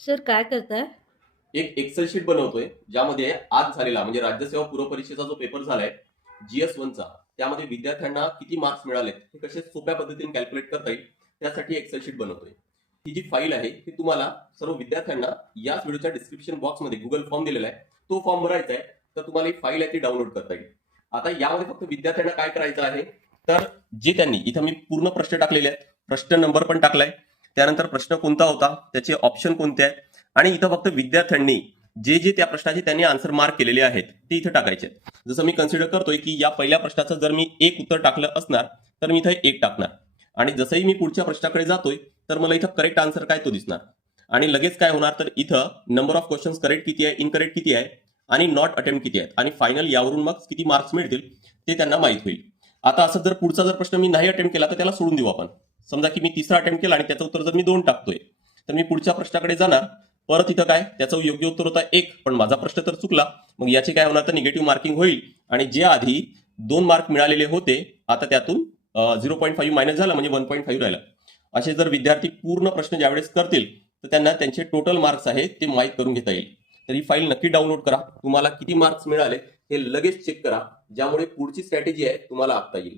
Sir काय करताय? एक एक्सेल शीट बनवतोय ज्यामध्ये आज झालेला म्हणजे राज्यसेवा पूर्व परीक्षेचा जो पेपर झालाय GS1 चा, त्यामध्ये विद्यार्थ्यांना किती मार्क्स मिळालेत हे कसे सोप्या पद्धतीने कॅल्क्युलेट करता येईल त्यासाठी एक्सेल शीट बनवतोय. ही जी फाईल आहे ती तुम्हाला सर्व विद्यार्थ्यांना याच व्हिडिओच्या डिस्क्रिप्शन बॉक्समध्ये गुगल फॉर्म दिलेला आहे, तो फॉर्म भरायचा आहे. तर तुम्हाला ही फाईल आहे ती डाउनलोड करता येईल. आता यामध्ये फक्त विद्यार्थ्यांना काय करायचं आहे, तर जे त्यांनी इथं मी पूर्ण प्रश्न टाकलेले आहेत, प्रश्न नंबर पण टाकलाय, त्यानंतर प्रश्न कोणता होता, त्याचे ऑप्शन कोणते आहेत, आणि इथं फक्त विद्यार्थ्यांनी जे जे त्या प्रश्नाचे त्यांनी आन्सर मार्क केलेले आहेत ते इथं टाकायचे आहेत. जसं मी कन्सिडर करतोय की या पहिल्या प्रश्नाचं जर मी एक उत्तर टाकलं असणार तर मी इथं एक टाकणार, आणि जसंही मी पुढच्या प्रश्नाकडे जातोय तर मला इथं करेक्ट आन्सर काय तो दिसणार. आणि लगेच काय होणार, तर इथं नंबर ऑफ क्वेश्चन्स करेक्ट किती आहे, इनकरेक्ट किती आहे, आणि नॉट अटेम्प्ट किती आहेत, आणि फायनल यावरून मग किती मार्क्स मिळतील ते त्यांना माहित होईल. आता असं जर पुढचा जर प्रश्न मी नाही अटेम्प्ट केला तर त्याला सोडून देऊ आपण. समजा की मी तिसरा अटेम्प्ट केला आणि त्याचं उत्तर जर मी 2 टाकतोय तर मी पुढच्या प्रश्नाकडे जाणार. परत इथं काय, त्याचं योग्य उत्तर होता 1, पण माझा प्रश्न तर चुकला. मग याचे काय होणार, तर निगेटिव्ह मार्किंग होईल, आणि जे आधी 2 मार्क मिळालेले होते आता त्यातून 0.5 मायनस झालं म्हणजे 1.5 राहिलं. असे जर विद्यार्थी पूर्ण प्रश्न ज्यावेळेस करतील तर त्यांना त्यांचे टोटल मार्क्स आहेत ते माहीत करून घेता येईल. तर ही फाईल नक्की डाउनलोड करा. तुम्हाला किती मार्क्स मिळाले हे लगेच चेक करा, ज्यामुळे पुढची स्ट्रॅटेजी आहे तुम्हाला आखता येईल.